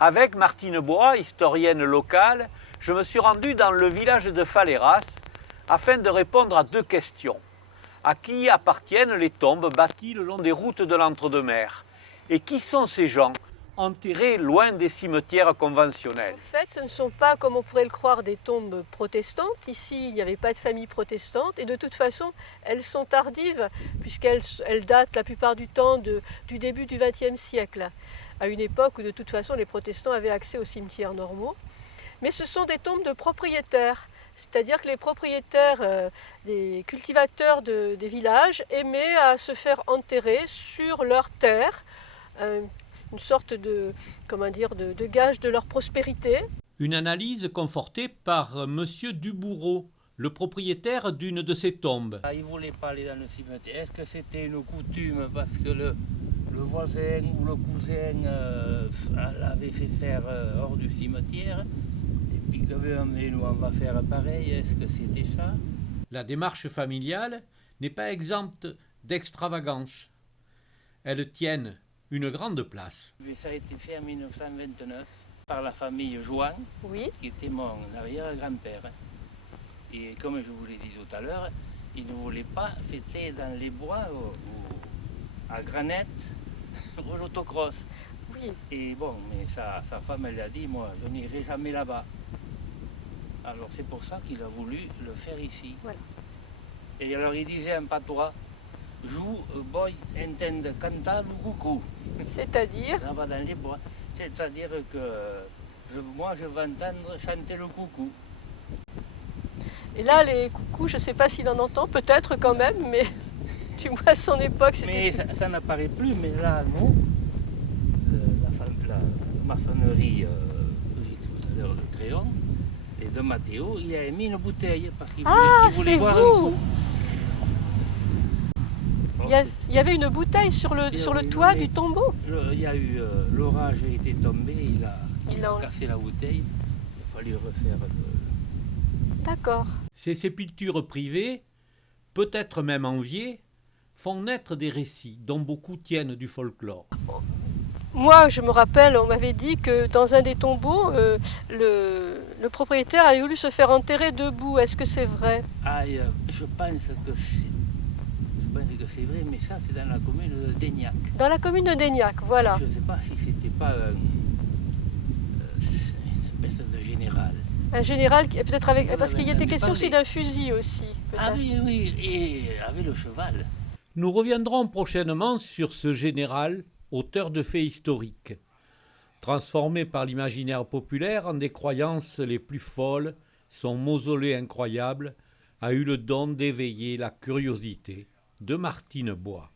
Avec Martine Bois, historienne locale, je me suis rendu dans le village de Faleras afin de répondre à deux questions. À qui appartiennent les tombes bâties le long des routes de l'Entre-deux-Mers? Et qui sont ces gens enterrés loin des cimetières conventionnels? En fait, ce ne sont pas, comme on pourrait le croire, des tombes protestantes. Ici, il n'y avait pas de famille protestante et de toute façon, elles sont tardives puisqu'elles datent la plupart du temps du début du XXe siècle, à une époque où de toute façon les protestants avaient accès aux cimetières normaux. Mais ce sont des tombes de propriétaires, c'est-à-dire que les propriétaires, des cultivateurs des villages aimaient à se faire enterrer sur leurs terres, une sorte de gage de leur prospérité. Une analyse confortée par Monsieur Dubourreau, le propriétaire d'une de ces tombes. Il ne voulait pas aller dans le cimetière. Est-ce que c'était une coutume parce que le voisin ou le cousin l'avait fait faire hors du cimetière et puis nous on va faire pareil? Est-ce que c'était ça? La démarche familiale n'est pas exempte d'extravagance. Elles tiennent une grande place. Mais ça a été fait en 1929 par la famille Joan, Oui. Qui était mon arrière-grand-père. Et comme je vous l'ai dit tout à l'heure, il ne voulait pas, c'était dans les bois, à Granette, au l'autocross. Oui. Et bon, mais sa femme, elle a dit, moi, je n'irai jamais là-bas. Alors c'est pour ça qu'il a voulu le faire ici. Voilà. Et alors il disait en patois, joue, boy, entende, cantar ou coucou. C'est-à-dire? Là-bas dans les bois. C'est-à-dire que moi, je vais entendre chanter le coucou. Et là, les coucous, je ne sais pas s'il en entend, peut-être quand même, mais tu vois, à son époque, c'était... Mais ça n'apparaît plus, mais là, non. La maçonnerie, que j'ai dit tout à l'heure, de Créon et de Mathéo, il a mis une bouteille parce qu'il voulait boire un coup. Il y avait une bouteille sur le toit du tombeau. Il y a eu, l'orage était tombé, il a cassé la bouteille, il a fallu refaire D'accord. Ces sépultures privées, peut-être même enviées, font naître des récits dont beaucoup tiennent du folklore. Moi, je me rappelle, on m'avait dit que dans un des tombeaux, le propriétaire avait voulu se faire enterrer debout. Est-ce que c'est vrai? Je pense que c'est vrai, mais ça, c'est dans la commune de Daignac. Dans la commune de Daignac, voilà. Je ne sais pas si c'était pas une espèce de général. Un général, peut-être avec... Parce qu'il y était question aussi parlé. d'un fusil aussi. Ah oui, et avec le cheval. Nous reviendrons prochainement sur ce général, auteur de faits historiques. Transformé par l'imaginaire populaire en des croyances les plus folles, son mausolée incroyable a eu le don d'éveiller la curiosité de Martine Bois.